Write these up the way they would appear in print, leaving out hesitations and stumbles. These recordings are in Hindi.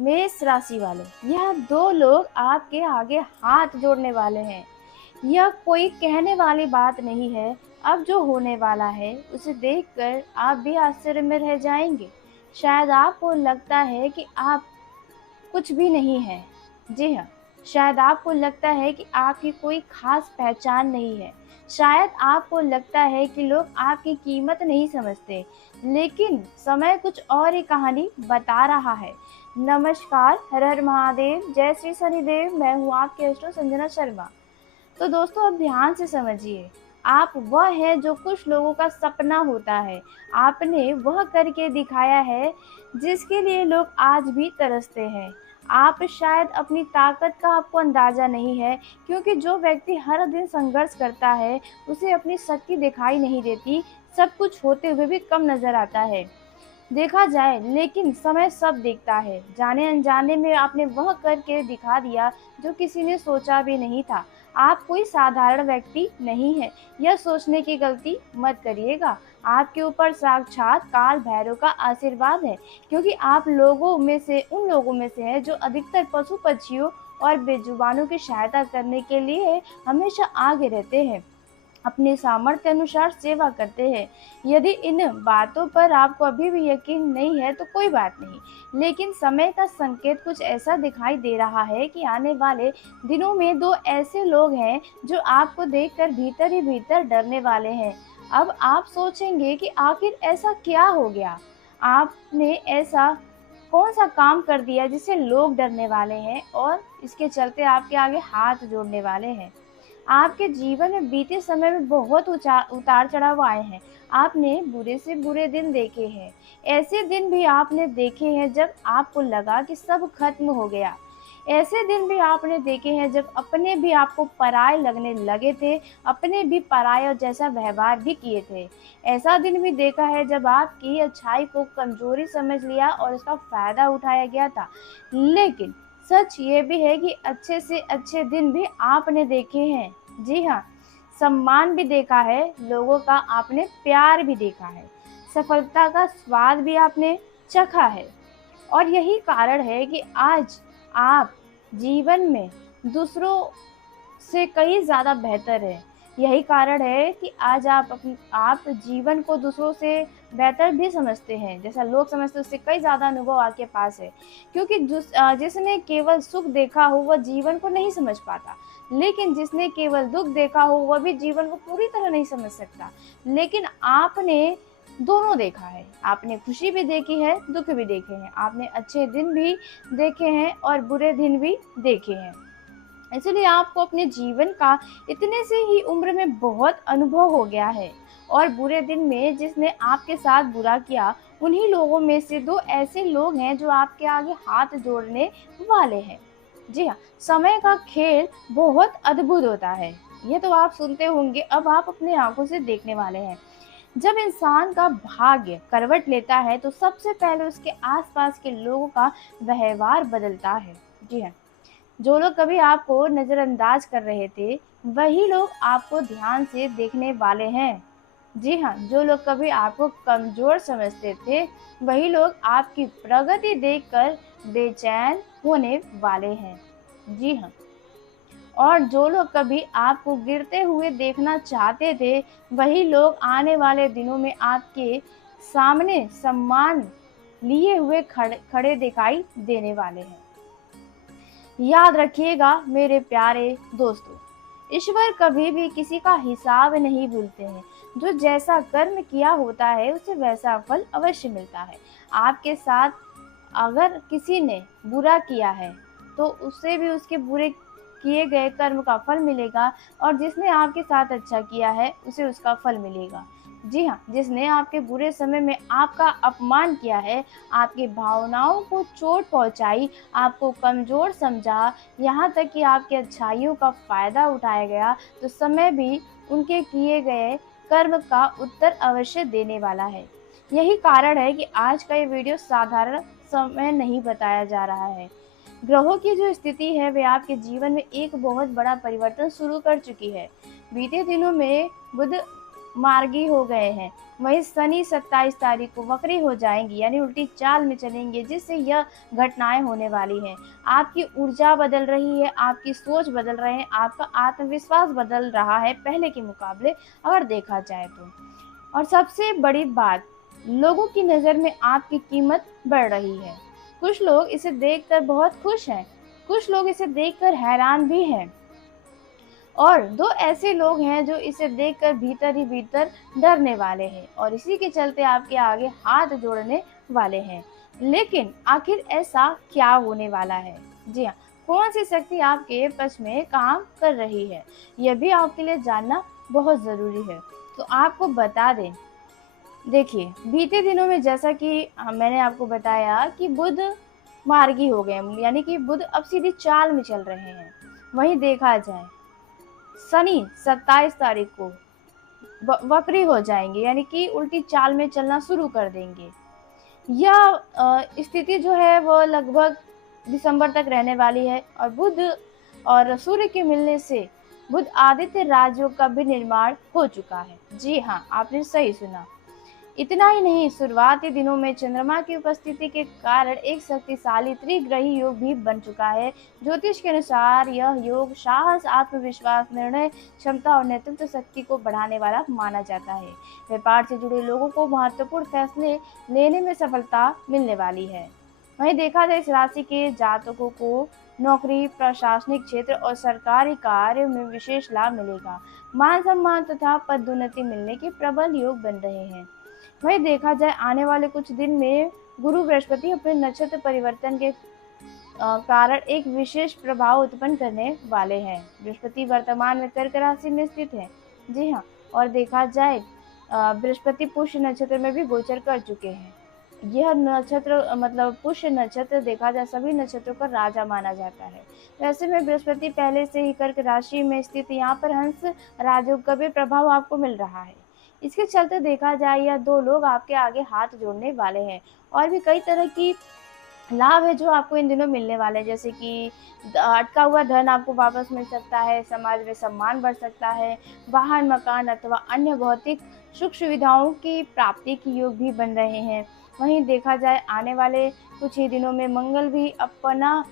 मेष राशि वाले, यह दो लोग आपके आगे हाथ जोड़ने वाले हैं। यह कोई कहने वाली बात नहीं है। अब जो होने वाला है उसे देखकर आप भी आश्चर्य में रह जाएंगे। शायद आपको लगता है कि आप कुछ भी नहीं है। जी हाँ, शायद आपको लगता है कि आपकी कोई खास पहचान नहीं है। शायद आपको लगता है कि लोग आपकी कीमत नहीं समझते, लेकिन समय कुछ और ही कहानी बता रहा है। नमस्कार, हर हर महादेव, जय श्री शनिदेव। मैं हूँ आपकी एस्ट्रो संजना शर्मा। तो दोस्तों, अब ध्यान से समझिए। आप वह है जो कुछ लोगों का सपना होता है। आपने वह करके दिखाया है जिसके लिए लोग आज भी तरसते हैं। आप शायद अपनी ताकत का आपको अंदाजा नहीं है, क्योंकि जो व्यक्ति हर दिन संघर्ष करता है उसे अपनी शक्ति दिखाई नहीं देती। सब कुछ होते हुए भी कम नजर आता है, देखा जाए, लेकिन समय सब देखता है। जाने अनजाने में आपने वह करके दिखा दिया जो किसी ने सोचा भी नहीं था। आप कोई साधारण व्यक्ति नहीं है, यह सोचने की गलती मत करिएगा। आपके ऊपर साक्षात काल भैरव का आशीर्वाद है, क्योंकि आप उन लोगों में से हैं जो अधिकतर पशु पक्षियों और बेजुबानों की सहायता करने के लिए हमेशा आगे रहते हैं, अपने सामर्थ्य अनुसार सेवा करते हैं। यदि इन बातों पर आपको अभी भी यकीन नहीं है तो कोई बात नहीं, लेकिन समय का संकेत कुछ ऐसा दिखाई दे रहा है कि आने वाले दिनों में दो ऐसे लोग हैं जो आपको देखकर भीतर ही भीतर डरने वाले हैं। अब आप सोचेंगे कि आखिर ऐसा क्या हो गया, आपने ऐसा कौन सा काम कर दिया जिससे लोग डरने वाले हैं और इसके चलते आपके आगे हाथ जोड़ने वाले हैं। आपके जीवन में बीते समय में बहुत उतार चढ़ाव आए हैं। आपने बुरे से बुरे दिन देखे हैं। ऐसे दिन भी आपने देखे हैं जब आपको लगा कि सब खत्म हो गया। ऐसे दिन भी आपने देखे हैं जब अपने भी आपको पराये लगने लगे थे, अपने भी पराये जैसा व्यवहार भी किए थे। ऐसा दिन भी देखा है जब आपकी अच्छाई को कमजोरी समझ लिया और उसका फायदा उठाया गया था। लेकिन सच ये भी है कि अच्छे से अच्छे दिन भी आपने देखे हैं। जी हाँ, सम्मान भी देखा है, लोगों का आपने प्यार भी देखा है, सफलता का स्वाद भी आपने चखा है। और यही कारण है कि आज आप जीवन में दूसरों से कहीं ज़्यादा बेहतर है। यही कारण है कि आज आप जीवन को दूसरों से बेहतर भी समझते हैं, जैसा लोग समझते हैं उससे कई ज़्यादा अनुभव आपके पास है। क्योंकि जिसने केवल सुख देखा हो वह जीवन को नहीं समझ पाता, लेकिन जिसने केवल दुख देखा हो वह भी जीवन को पूरी तरह नहीं समझ सकता। लेकिन आपने दोनों देखा है, आपने खुशी भी देखी है, दुख भी देखे हैं, आपने अच्छे दिन भी देखे हैं और बुरे दिन भी देखे हैं। इसलिए आपको अपने जीवन का इतने से ही उम्र में बहुत अनुभव हो गया है। और बुरे दिन में जिसने आपके साथ बुरा किया, उन्हीं लोगों में से दो ऐसे लोग हैं जो आपके आगे हाथ जोड़ने वाले हैं। जी हाँ, समय का खेल बहुत अद्भुत होता है, ये तो आप सुनते होंगे, अब आप अपने आंखों से देखने वाले हैं। जब इंसान का भाग्य करवट लेता है तो सबसे पहले उसके आसपास के लोगों का व्यवहार बदलता है। जी हाँ, जो लोग कभी आपको नज़रअंदाज कर रहे थे, वही लोग आपको ध्यान से देखने वाले हैं। जी हाँ, जो लोग कभी आपको कमज़ोर समझते थे, वही लोग आपकी प्रगति देखकर बेचैन होने वाले हैं। जी हाँ, और जो लोग कभी आपको गिरते हुए देखना चाहते थे, वही लोग आने वाले दिनों में आपके सामने सम्मान लिए हुए खड़े दिखाई देने वाले हैं। याद रखिएगा मेरे प्यारे दोस्तों, ईश्वर कभी भी किसी का हिसाब नहीं भूलते हैं। जो जैसा कर्म किया होता है उसे वैसा फल अवश्य मिलता है। आपके साथ अगर किसी ने बुरा किया है तो उससे भी उसके बुरे किए गए कर्म का फल मिलेगा, और जिसने आपके साथ अच्छा किया है उसे उसका फल मिलेगा। जी हाँ, जिसने आपके बुरे समय में आपका अपमान किया है, आपकी भावनाओं को चोट पहुंचाई, आपको कमज़ोर समझा, यहाँ तक कि आपकी अच्छाइयों का फ़ायदा उठाया गया, तो समय भी उनके किए गए कर्म का उत्तर अवश्य देने वाला है। यही कारण है कि आज का ये वीडियो साधारण समय नहीं बताया जा रहा है। ग्रहों की जो स्थिति है वे आपके जीवन में एक बहुत बड़ा परिवर्तन शुरू कर चुकी है। बीते दिनों में बुध मार्गी हो गए हैं। वहीं शनि 27 तारीख को वक्री हो जाएंगी, यानी उल्टी चाल में चलेंगे, जिससे यह घटनाएं होने वाली हैं। आपकी ऊर्जा बदल रही है, आपकी सोच बदल रहे हैं, आपका आत्मविश्वास बदल रहा है पहले के मुकाबले अगर देखा जाए तो। और सबसे बड़ी बात, लोगों की नज़र में आपकी कीमत बढ़ रही है। कुछ लोग इसे देखकर बहुत खुश हैं, कुछ लोग इसे देखकर हैरान भी हैं, और दो ऐसे लोग हैं जो इसे देखकर भीतर ही भीतर डरने वाले हैं और इसी के चलते आपके आगे हाथ जोड़ने वाले हैं। लेकिन आखिर ऐसा क्या होने वाला है? जी हाँ, कौन सी शक्ति आपके पक्ष में काम कर रही है, यह भी आपके लिए जानना बहुत ज़रूरी है। तो आपको बता दें, देखिए, बीते दिनों में जैसा कि मैंने आपको बताया कि बुध मार्गी हो गए, यानी कि बुध अब सीधी चाल में चल रहे हैं। वहीं देखा जाए, शनि 27 तारीख को वक्री हो जाएंगे, यानी कि उल्टी चाल में चलना शुरू कर देंगे। यह स्थिति जो है वो लगभग दिसंबर तक रहने वाली है और बुध और सूर्य के मिलने से बुध आदित्य राजयोग का भी निर्माण हो चुका है। जी हाँ, आपने सही सुना। इतना ही नहीं, शुरुआती दिनों में चंद्रमा की उपस्थिति के कारण एक शक्तिशाली त्रिग्रही योग भी बन चुका है। ज्योतिष के अनुसार यह योग साहस, आत्मविश्वास, निर्णय क्षमता और नेतृत्व शक्ति को बढ़ाने वाला माना जाता है। व्यापार से जुड़े लोगों को महत्वपूर्ण फैसले लेने में सफलता मिलने वाली है। वहीं देखा जाए, इस राशि के जातकों को नौकरी, प्रशासनिक क्षेत्र और सरकारी कार्य में विशेष लाभ मिलेगा। मान सम्मान तथा पदोन्नति मिलने के प्रबल योग बन रहे हैं। वहीं देखा जाए, आने वाले कुछ दिन में गुरु बृहस्पति अपने नक्षत्र परिवर्तन के कारण एक विशेष प्रभाव उत्पन्न करने वाले हैं। बृहस्पति वर्तमान में कर्क राशि में स्थित है। जी हाँ, और देखा जाए, बृहस्पति पुष्य नक्षत्र में भी गोचर कर चुके हैं। यह नक्षत्र मतलब पुष्य नक्षत्र देखा जाए सभी नक्षत्रों का राजा माना जाता है। तो ऐसे में बृहस्पति पहले से ही कर्क राशि में स्थित, यहाँ पर हंस राजयोग का भी प्रभाव आपको मिल रहा है। इसके चलते देखा जाए, यह दो लोग आपके आगे हाथ जोड़ने वाले हैं और भी कई तरह की लाभ है जो आपको इन दिनों मिलने वाले हैं, जैसे कि अटका हुआ धन आपको वापस मिल सकता है, समाज में सम्मान बढ़ सकता है, वाहन, मकान अथवा अन्य भौतिक सुख सुविधाओं की प्राप्ति की योग भी बन रहे हैं। वहीं देखा जाए, आने वाले कुछ ही दिनों में मंगल भी अपना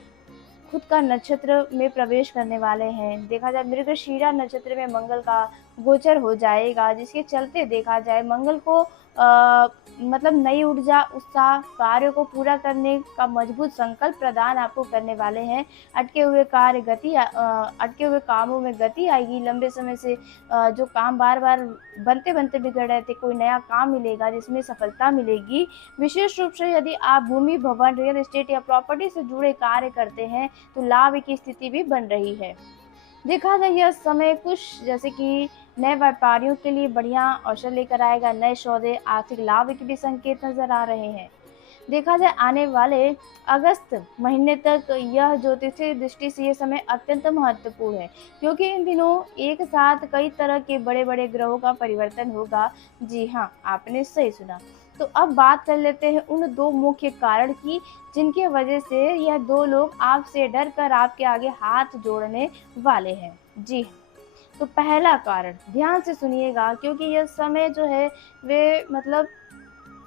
खुद का नक्षत्र में प्रवेश करने वाले हैं। देखा जाए, मृगशिरा नक्षत्र में मंगल का गोचर हो जाएगा, जिसके चलते देखा जाए मंगल को मतलब नई ऊर्जा, उत्साह, कार्य को पूरा करने का मजबूत संकल्प प्रदान आपको करने वाले हैं। अटके हुए कामों में गति आएगी। लंबे समय से जो काम बार बार बनते बनते बिगड़ रहे थे, कोई नया काम मिलेगा जिसमें सफलता मिलेगी। विशेष रूप से यदि आप भूमि, भवन, रियल एस्टेट या प्रॉपर्टी से जुड़े कार्य करते हैं तो लाभ की स्थिति भी बन रही है। देखा जाए, यह समय कुछ जैसे कि नए व्यापारियों के लिए बढ़िया अवसर लेकर आएगा। नए सौदे, आर्थिक लाभ के भी संकेत नजर आ रहे हैं। देखा जाए, आने वाले अगस्त महीने तक यह ज्योतिषीय दृष्टि से यह समय अत्यंत महत्वपूर्ण है, क्योंकि इन दिनों एक साथ कई तरह के बड़े बड़े ग्रहों का परिवर्तन होगा। जी हाँ, आपने सही सुना। तो अब बात कर लेते हैं उन दो मुख्य कारण की जिनकी वजह से यह दो लोग आपसे डर कर आपके आगे हाथ जोड़ने वाले हैं। जी, तो पहला कारण ध्यान से सुनिएगा, क्योंकि यह समय जो है वे मतलब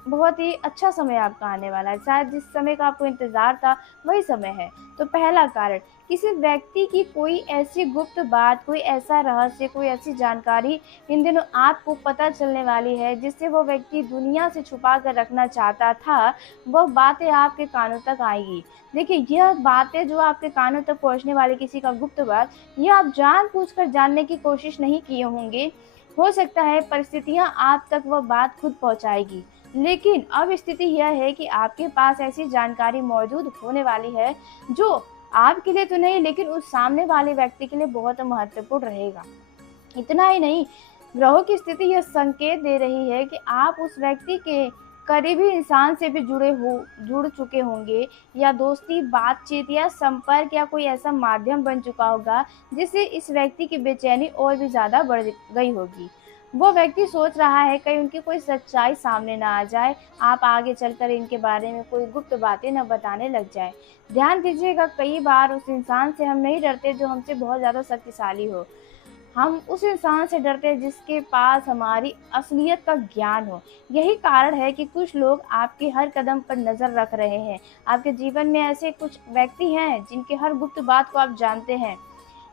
बहुत ही अच्छा समय आपका आने वाला है। शायद जिस समय का आपको इंतजार था वही समय है। तो पहला कारण, किसी व्यक्ति की कोई ऐसी गुप्त बात, कोई ऐसा रहस्य, कोई ऐसी जानकारी इन दिनों आपको पता चलने वाली है जिससे वो व्यक्ति दुनिया से छुपा कर रखना चाहता था, वह बातें आपके कानों तक आएगी। देखिए, यह बातें जो आपके कानों तक पहुंचने वाली किसी का गुप्त बात, यह आप जानबूझकर जानने की कोशिश नहीं किए होंगे। हो सकता है परिस्थितियां आप तक वह बात खुद पहुंचाएगी, लेकिन अब स्थिति यह है कि आपके पास ऐसी जानकारी मौजूद होने वाली है जो आपके लिए तो नहीं, लेकिन उस सामने वाले व्यक्ति के लिए बहुत महत्वपूर्ण रहेगा। इतना ही नहीं, ग्रहों की स्थिति यह संकेत दे रही है कि आप उस व्यक्ति के करीबी इंसान से भी जुड़ चुके होंगे, या दोस्ती, बातचीत या संपर्क या कोई ऐसा माध्यम बन चुका होगा जिससे इस व्यक्ति की बेचैनी और भी ज़्यादा बढ़ गई होगी। वो व्यक्ति सोच रहा है कहीं उनकी कोई सच्चाई सामने ना आ जाए, आप आगे चलकर इनके बारे में कोई गुप्त बातें न बताने लग जाए। ध्यान दीजिएगा, कई बार उस इंसान से हम नहीं डरते जो हमसे बहुत ज़्यादा शक्तिशाली हो। हम उस इंसान से डरते हैं जिसके पास हमारी असलियत का ज्ञान हो। यही कारण है कि कुछ लोग आपके हर कदम पर नज़र रख रहे हैं। आपके जीवन में ऐसे कुछ व्यक्ति हैं जिनके हर गुप्त बात को आप जानते हैं।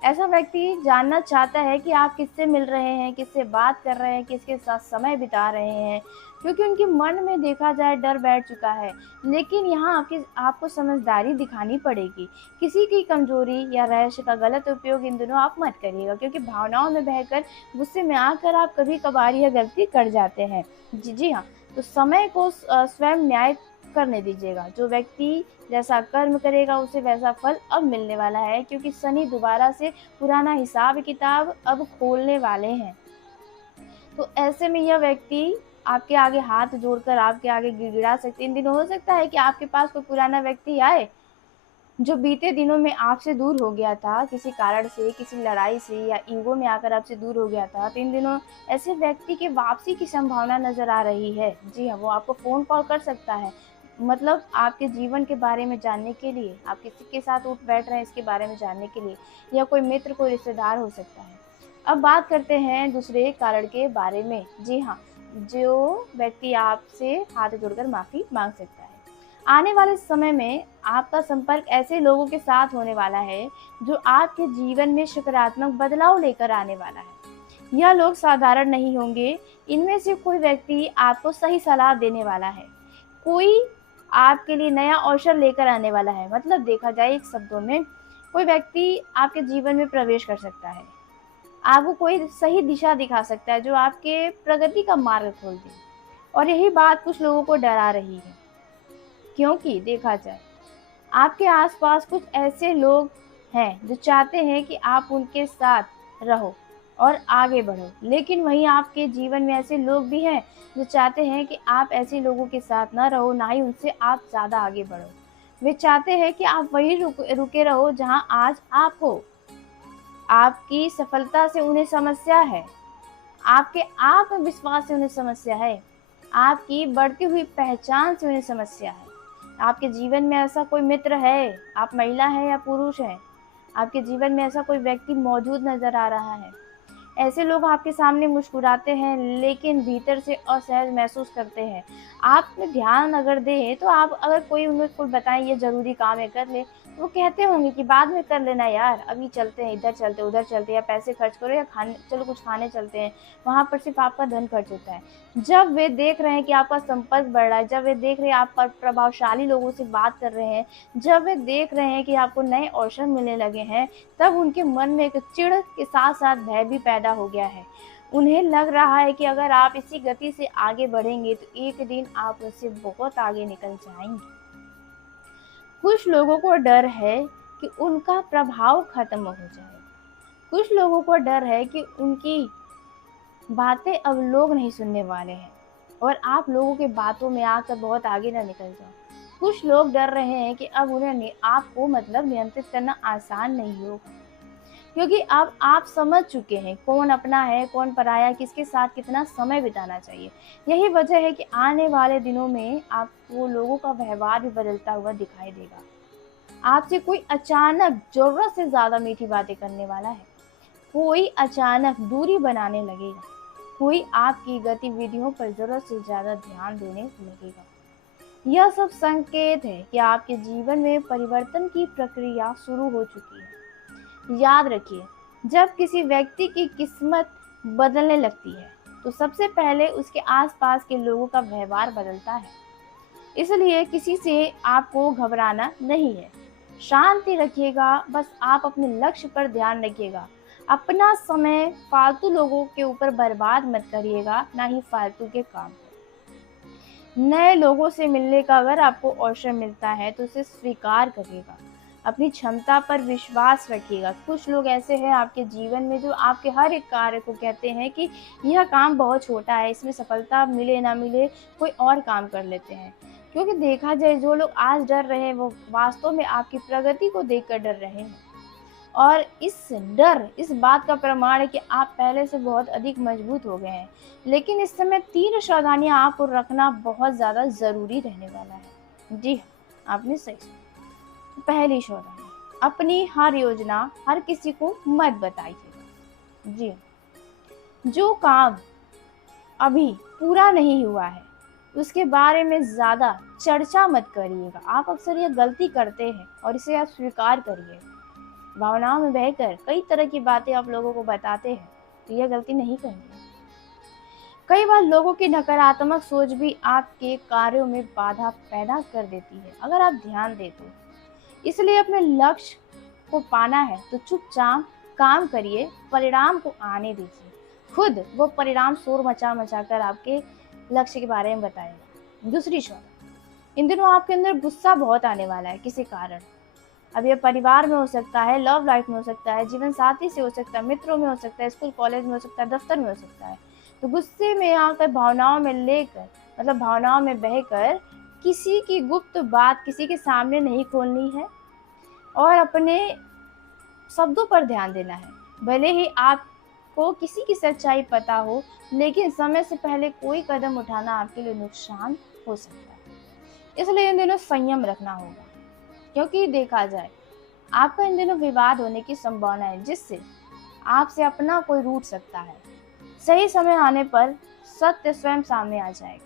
ऐसा व्यक्ति जानना चाहता है कि आप किससे मिल रहे हैं, किससे बात कर रहे हैं, किसके साथ समय बिता रहे हैं, क्योंकि उनके मन में देखा जाए डर बैठ चुका है। लेकिन यहाँ आपको समझदारी दिखानी पड़ेगी। किसी की कमजोरी या रहस्य का गलत उपयोग इन दिनों आप मत करिएगा, क्योंकि भावनाओं में बहकर, गुस्से में आकर आप कभी कभार यह गलती कर जाते हैं। जी जी हाँ, तो समय को स्वयं न्याय करने दीजिएगा। जो व्यक्ति जैसा कर्म करेगा उसे वैसा फल अब मिलने वाला है, क्योंकि शनि दोबारा से पुराना हिसाब किताब अब खोलने वाले हैं। तो ऐसे में यह व्यक्ति आपके आगे हाथ जोड़कर आपके आगे गिड़गिड़ा सकते हैं। इन दिनों हो सकता है कि आपके पास कोई पुराना व्यक्ति आए जो बीते दिनों में आपसे दूर हो गया था, किसी कारण से, किसी लड़ाई से या ईगो में आकर आपसे दूर हो गया था। तो इन दिनों ऐसे व्यक्ति के वापसी की संभावना नजर आ रही है। जी हाँ, वो आपको फोन कॉल कर सकता है, मतलब आपके जीवन के बारे में जानने के लिए, आप किसी के साथ उठ बैठ रहे हैं इसके बारे में जानने के लिए, या कोई मित्र, कोई रिश्तेदार हो सकता है। अब बात करते हैं दूसरे कारण के बारे में। जी हाँ, जो व्यक्ति आपसे हाथ जोड़कर माफी मांग सकता है। आने वाले समय में आपका संपर्क ऐसे लोगों के साथ होने वाला है जो आपके जीवन में सकारात्मक बदलाव लेकर आने वाला है। यह लोग साधारण नहीं होंगे। इनमें से कोई व्यक्ति आपको सही सलाह देने वाला है। कोई आपके लिए नया अवसर लेकर आने वाला है। मतलब देखा जाए एक शब्दों में, कोई व्यक्ति आपके जीवन में प्रवेश कर सकता है। आपको कोई सही दिशा दिखा सकता है जो आपके प्रगति का मार्ग खोल दे। और यही बात कुछ लोगों को डरा रही है, क्योंकि देखा जाए आपके आसपास कुछ ऐसे लोग हैं जो चाहते हैं कि आप उनके साथ रहो और आगे बढ़ो, लेकिन वहीं आपके जीवन में ऐसे लोग भी हैं जो चाहते हैं कि आप ऐसे लोगों के साथ ना रहो, ना ही उनसे आप ज़्यादा आगे बढ़ो। वे चाहते हैं कि आप वहीं रुके रहो जहां आज आप हो। आपकी सफलता से उन्हें समस्या है, आपके आत्मविश्वास से उन्हें समस्या है, आपकी बढ़ती हुई पहचान से उन्हें समस्या है। आपके जीवन में ऐसा कोई मित्र है, आप महिला हैं या पुरुष हैं, आपके जीवन में ऐसा कोई व्यक्ति मौजूद नजर आ रहा है। ऐसे लोग आपके सामने मुस्कुराते हैं लेकिन भीतर से असहज महसूस करते हैं। आप में ध्यान अगर दें तो आप अगर कोई उन्हें कोई बताएं ये जरूरी काम है कर ले, तो वो कहते होंगे कि बाद में कर लेना यार, अभी चलते हैं, इधर चलते उधर चलते, या पैसे खर्च करो, या खाने चलो कुछ खाने चलते हैं। वहां पर सिर्फ आपका धन खर्च होता है। जब वे देख रहे हैं कि आपका संपर्क बढ़ रहा है, जब वे देख रहे हैं आप प्रभावशाली लोगों से बात कर रहे हैं, जब वे देख रहे हैं कि आपको नए अवसर मिलने लगे हैं, तब उनके मन में एक चिढ़ के साथ साथ भय भी पैदा हो गया है। उन्हें लग रहा है कि अगर आप इसी गति से आगे बढ़ेंगे तो एक दिन आप उससे बहुत आगे निकल जाएंगे। कुछ लोगों को डर है कि उनका प्रभाव खत्म हो जाए। कुछ लोगों को डर है कि उनकी बातें अब लोग नहीं सुनने वाले हैं और आप लोगों की बातों में आकर बहुत आगे ना निकल जाओ। कुछ लोग डर रहे हैं कि अब उन्हें आपको मतलब नियंत्रित करना आसान नहीं होगा, क्योंकि अब आप समझ चुके हैं कौन अपना है, कौन पराया, किसके साथ कितना समय बिताना चाहिए। यही वजह है कि आने वाले दिनों में आपको लोगों का व्यवहार भी बदलता हुआ दिखाई देगा। आपसे कोई अचानक जरूरत से ज्यादा मीठी बातें करने वाला है, कोई अचानक दूरी बनाने लगेगा, कोई आपकी गतिविधियों पर जरूरत से ज्यादा ध्यान देने लगेगा। यह सब संकेत है कि आपके जीवन में परिवर्तन की प्रक्रिया शुरू हो चुकी है। याद रखिए, जब किसी व्यक्ति की किस्मत बदलने लगती है तो सबसे पहले उसके आसपास के लोगों का व्यवहार बदलता है। इसलिए किसी से आपको घबराना नहीं है। शांति रखिएगा, बस आप अपने लक्ष्य पर ध्यान रखिएगा। अपना समय फालतू लोगों के ऊपर बर्बाद मत करिएगा, ना ही फालतू के काम पर। नए लोगों से मिलने का अगर आपको अवसर मिलता है तो उसे स्वीकार करिएगा। अपनी क्षमता पर विश्वास रखिएगा। कुछ लोग ऐसे हैं आपके जीवन में जो आपके हर एक कार्य को कहते हैं कि यह काम बहुत छोटा है, इसमें सफलता मिले ना मिले कोई और काम कर लेते हैं। क्योंकि देखा जाए जो लोग आज डर रहे हैं वो वास्तव में आपकी प्रगति को देखकर डर रहे हैं। और इस बात का प्रमाण है कि आप पहले से बहुत अधिक मजबूत हो गए हैं। लेकिन इस समय 3 सावधानियां आपको रखना बहुत ज़्यादा ज़रूरी रहने वाला है। जी हाँ, आपने सही सुना। पहली सावधानी, अपनी हर योजना हर किसी को मत बताइएगा। जी, जो काम अभी पूरा नहीं हुआ है उसके बारे में ज़्यादा चर्चा मत करिएगा। आप अक्सर ये गलती करते हैं और इसे आप स्वीकार करिए। भावनाओं में बहकर कई तरह की बातें आप लोगों को बताते हैं, तो यह गलती नहीं करनी है। कई बार लोगों की नकारात्मक सोच भी आपके कार्यों में बाधा पैदा कर देती है, अगर आप ध्यान दें तो। इसलिए अपने लक्ष्य को पाना है तो चुपचाप काम करिए, परिणाम को आने दीजिए। खुद वो परिणाम शोर मचा मचा कर आपके लक्ष्य के बारे में बताएगा। दूसरी शॉर्ट, इन दिनों आपके अंदर गुस्सा बहुत आने वाला है किसी कारण। अब ये परिवार में हो सकता है, लव लाइफ में हो सकता है, जीवन साथी से हो सकता है, मित्रों में हो सकता है, स्कूल कॉलेज में हो सकता है, दफ्तर में हो सकता है। तो गुस्से में आकर भावनाओं में लेकर, मतलब भावनाओं में बहकर किसी की गुप्त बात किसी के सामने नहीं खोलनी है और अपने शब्दों पर ध्यान देना है। भले ही आपको किसी की सच्चाई पता हो, लेकिन समय से पहले कोई कदम उठाना आपके लिए नुकसान हो सकता है। इसलिए इन दिनों संयम रखना होगा, क्योंकि देखा जाए आपका इन दिनों विवाद होने की संभावना है, जिससे आपसे अपना कोई रूठ सकता है। सही समय आने पर सत्य स्वयं सामने आ जाएगा।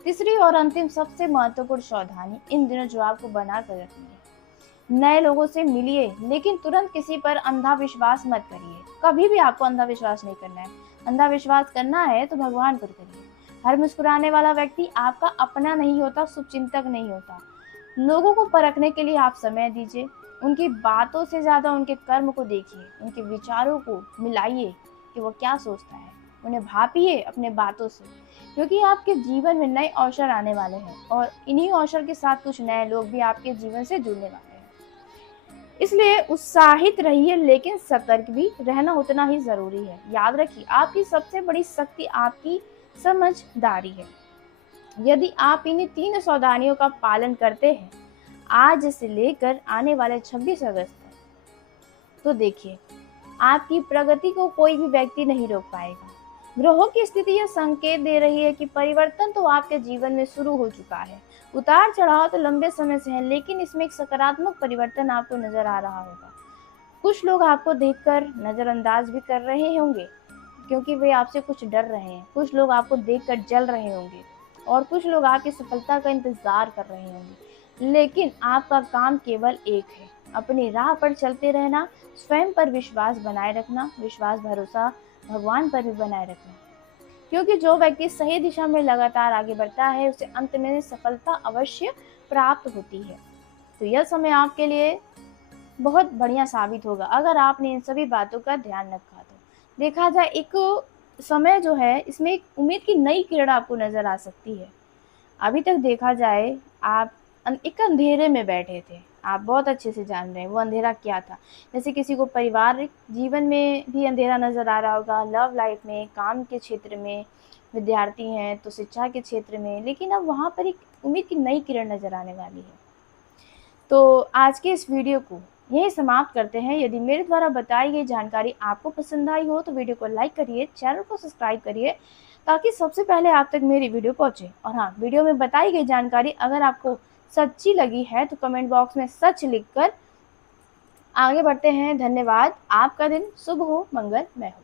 तीसरी और अंतिम सबसे महत्वपूर्ण सावधानी इन दिनों जो आपको बना कर रखनी है, नए लोगों से मिलिए, लेकिन तुरंत किसी पर अंधा विश्वास मत करिए। कभी भी आपको अंधा विश्वास नहीं करना है। अंधा विश्वास करना है तो भगवान पर करिए। हर मुस्कुराने वाला व्यक्ति आपका अपना नहीं होता, शुभचिंतक नहीं होता। लोगों को परखने के लिए आप समय दीजिए। उनकी बातों से ज़्यादा उनके कर्म को देखिए, उनके विचारों को मिलाइए कि वो क्या सोचता है। उन्हें भापिए अपने बातों से, क्योंकि आपके जीवन में नए अवसर आने वाले हैं और इन्हीं अवसर के साथ कुछ नए लोग भी आपके जीवन से जुड़ने वाले हैं। इसलिए उत्साहित रहिए, लेकिन सतर्क भी रहना उतना ही जरूरी है। याद रखिए, आपकी सबसे बड़ी शक्ति आपकी समझदारी है। यदि आप इन्हीं 3 सावधानियों का पालन करते हैं आज से लेकर आने वाले 26 अगस्त तक, तो देखिए आपकी प्रगति को कोई भी व्यक्ति नहीं रोक पाएगा। ग्रहों की स्थिति यह संकेत दे रही है कि परिवर्तन तो आपके जीवन में शुरू हो चुका है। उतार चढ़ाव तो लंबे समय से है, लेकिन इसमें एक सकारात्मक परिवर्तन आपको नजर आ रहा होगा। कुछ लोग आपको देखकर नजरअंदाज भी कर रहे होंगे, क्योंकि वे आपसे कुछ डर रहे हैं। कुछ लोग आपको देखकर जल रहे होंगे और कुछ लोग आपकी सफलता का इंतजार कर रहे होंगे। लेकिन आपका काम केवल एक है, अपनी राह पर चलते रहना, स्वयं पर विश्वास बनाए रखना, विश्वास भरोसा भगवान पर भी बनाए रखना। क्योंकि जो व्यक्ति सही दिशा में लगातार आगे बढ़ता है उसे अंत में सफलता अवश्य प्राप्त होती है। तो यह समय आपके लिए बहुत बढ़िया साबित होगा अगर आपने इन सभी बातों का ध्यान रखा तो। देखा जाए, एक समय जो है इसमें एक उम्मीद की नई किरण आपको नजर आ सकती है। अभी तक देखा जाए आप एक अंधेरे में बैठे थे, आप बहुत अच्छे से जान रहे हैं वो अंधेरा क्या था। जैसे किसी को पारिवारिक जीवन में भी अंधेरा नजर आ रहा होगा, लव लाइफ में, काम के क्षेत्र में, विद्यार्थी हैं तो शिक्षा के क्षेत्र में, लेकिन अब वहाँ पर एक उम्मीद की नई किरण नजर आने वाली है। तो आज के इस वीडियो को यही समाप्त करते हैं। यदि मेरे द्वारा बताई गई जानकारी आपको पसंद आई हो तो वीडियो को लाइक करिए, चैनल को सब्सक्राइब करिए, ताकि सबसे पहले आप तक मेरी वीडियो पहुंचे। और हाँ, वीडियो में बताई गई जानकारी अगर आपको सच्ची लगी है तो कमेंट बॉक्स में सच लिखकर आगे बढ़ते हैं। धन्यवाद। आपका दिन शुभ हो, मंगलमय हो।